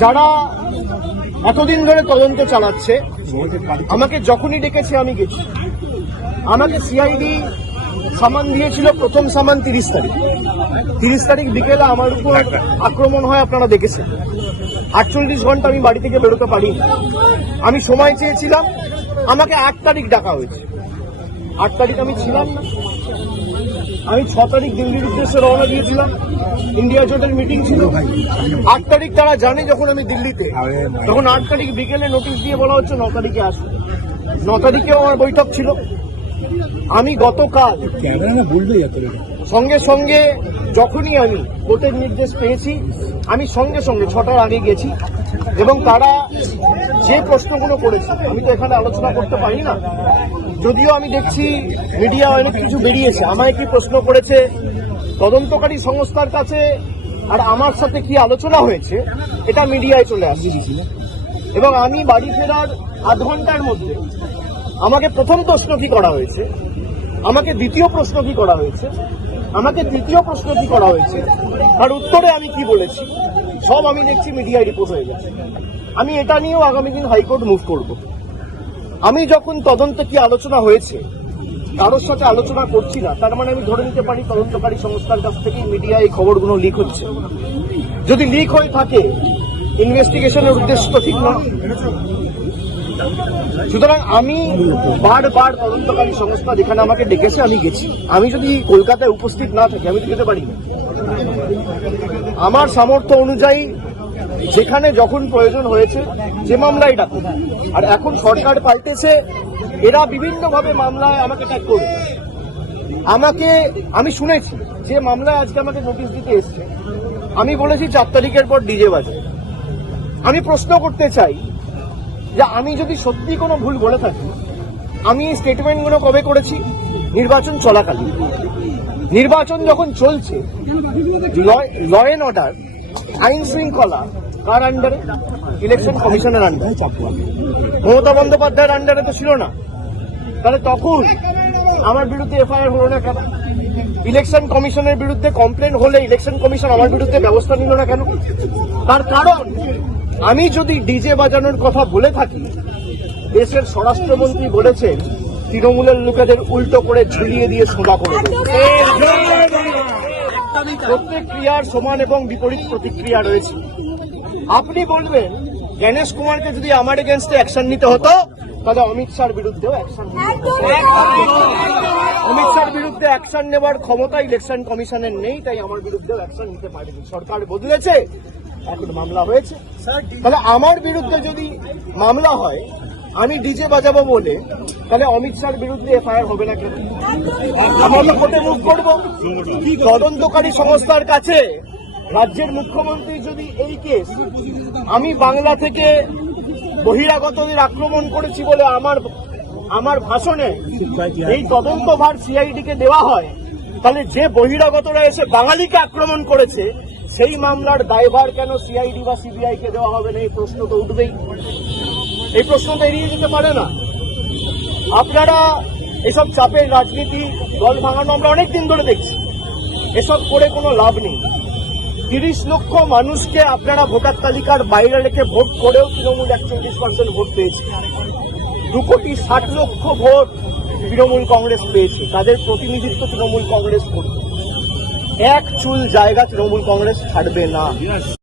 যারা এতদিন ধরে তদন্ত চালাচ্ছে, আমাকে যখনই ডেকেছে আমি গেছি। আমাকে সিআইডি সামান দিয়েছিল, প্রথম সামান 30 তারিখ। 30 তারিখ বিকেলে আমার উপর আক্রমণ হয়, আপনারা দেখেছেন। 48 ঘন্টা আমি বাড়ি থেকে বেরোতে পারিনি। আমি সময় চেয়েছিলাম, আমাকে 8 তারিখ ডাকা হয়েছে। 8 তারিখ আমি ছিলাম না। আমি 6 তারিখ দিল্লির উদ্দেশ্যে রওনা দিয়েছিলাম, ইন্ডিয়া জোটের মিটিং ছিল। 8 তারিখ তারা জানে যখন আমি দিল্লিতে, তখন 8 তারিখ বিকেলে নোটিশ দিয়ে বলা হচ্ছে 9 তারিখে আসবে। 9 তারিখেও আমার বৈঠক ছিল। আমি গতকাল সঙ্গে সঙ্গে যখনই আমি কোর্টের নির্দেশ পেয়েছি, আমি সঙ্গে সঙ্গে 6টার আগে গেছি এবং তারা যে প্রশ্নগুলো করেছে, আমি তো এখানে আলোচনা করতে পারি না, যদিও আমি দেখছি মিডিয়া অনেক কিছু বেরিয়েছে। আমায় কি প্রশ্ন করেছে, তদন্তকারী সংস্থার কাছে আর আমার সাথে কি আলোচনা হয়েছে, এটা মিডিয়ায় চলে আসছে। এবং আমি বাড়ি ফেরার আধ ঘন্টার মধ্যে আমাকে প্রথম প্রশ্ন কি করা হয়েছে, আমাকে দ্বিতীয় প্রশ্ন কি করা হয়েছে, আমাকে তৃতীয় প্রশ্ন কি করা হয়েছে, তার উত্তরে আমি কি বলেছি, সব আমি দেখছি মিডিয়ায় রিপোর্ট হয়ে গেছে। আমি এটা নিয়েও আগামী দিন হাইকোর্ট মুভ করব। আমি যখন তদন্তে কি আলোচনা হয়েছে কারোর সাথে আলোচনা করছি না, তার মানে আমি ধরে নিতে পারি তদন্তকারী সংস্থার কাছ থেকে মিডিয়ায় এই খবরগুলো লিক হচ্ছে। যদি লিক হয়ে থাকে, ইনভেস্টিগেশনের উদ্দেশ্য তো ঠিক না। সুতরাং আমি বারবার তদন্তকারী সংস্থা যেখানে আমাকে ডেকেছে আমি গেছি। আমি যদি কলকাতায় উপস্থিত না থাকি, আমি তো যেতে পারি না। আমার সামর্থ্য অনুযায়ী যেখানে যখন প্রয়োজন হয়েছে, যে মামলায় ডাকো। আর এখন সরকার পাল্টেছে, এরা বিভিন্নভাবে মামলায় আমাকে ট্যাগ করবে। আমি শুনেছি যে মামলায় আজকে আমাকে নোটিশ দিতে এসছে, আমি বলেছি 4 তারিখের পর ডিজে বাজে। আমি প্রশ্ন করতে চাই যে আমি যদি সত্যি কোনো ভুল বলে থাকি, আমি এই স্টেটমেন্টগুলো কবে করেছি? নির্বাচন চলাকালীন। নির্বাচন যখন চলছে, ল এন্ড অর্ডার, আইন শৃঙ্খলা কার আন্ডারে? ইলেকশন কমিশনের আন্ডারে। মমতা বন্দ্যোপাধ্যায়ের আন্ডারে তো ছিল না। তাহলে তখন আমার বিরুদ্ধে এফআইআর হলো না কেন? ইলেকশন কমিশনের বিরুদ্ধে কমপ্লেন হলে ইলেকশন কমিশন আমার বিরুদ্ধে ব্যবস্থা নিল না কেন? তার কারণ, আমি যদি ডিজে বাজানোর কথা বলে থাকি, দেশের স্বরাষ্ট্রমন্ত্রী বলেছেন তৃণমূলের লোকেদের উল্টো করে ঝুলিয়ে দিয়ে সোজা করে দেবে। প্রত্যেক ক্রিয়ার সমান এবং বিপরীত প্রতিক্রিয়া রয়েছে। আপনি বলবেন গণেশ কুমারকে যদি আমার এগেনস্টে অ্যাকশন নিতে হতো, তাহলে অমিত শাহর বিরুদ্ধেও অ্যাকশন নিতে হতো। অমিত শাহর বিরুদ্ধে অ্যাকশন নেবার ক্ষমতা ইলেকশন কমিশনের নেই, তাই আমার বিরুদ্ধেও অ্যাকশন নিতে পারেনি। সরকার বদলেছে, এখন মামলা হয়েছে। তাহলে আমার বিরুদ্ধে যদি মামলা হয়, আমি ডিজে বাজাবো বলে, তাহলে অমিত শাহর বিরুদ্ধে এফআইআর হবে না কেন? আমরা তো কোর্টে মুভ করবো। তদন্তকারী সংস্থার কাছে রাজ্যের মুখ্যমন্ত্রী যদি এই কেস, আমি বাংলা থেকে বহিরাগতদের আক্রমণ করেছি বলে আমার ভাষণে এই তদন্তভার সিআইডিকে দেওয়া হয়, তাহলে যে বহিরাগতরা এসে বাঙালিকে আক্রমণ করেছে, সেই মামলার দায়ভার কেন সিআইডি বা সিবিআই কে দেওয়া হবে না? এই প্রশ্ন তো উঠবেই। এই প্রশ্ন তো এড়িয়ে যেতে পারে না। আপনারা এসব চাপের রাজনীতি, দল ভাঙানো আমরা অনেকদিন ধরে দেখছি। এসব করে কোনো লাভ নেই। 30 লক্ষ মানুষকে আপনারা ভোটার তালিকার বাইরে রেখে ভোট করেও তৃণমূল 41% ভোট পেয়েছে। 2,60,00,000 ভোট তৃণমূল কংগ্রেস পেয়েছে। তাদের প্রতিনিধিত্ব তৃণমূল কংগ্রেস করবে। এক চুল জায়গা তৃণমূল কংগ্রেস ছাড়বে না।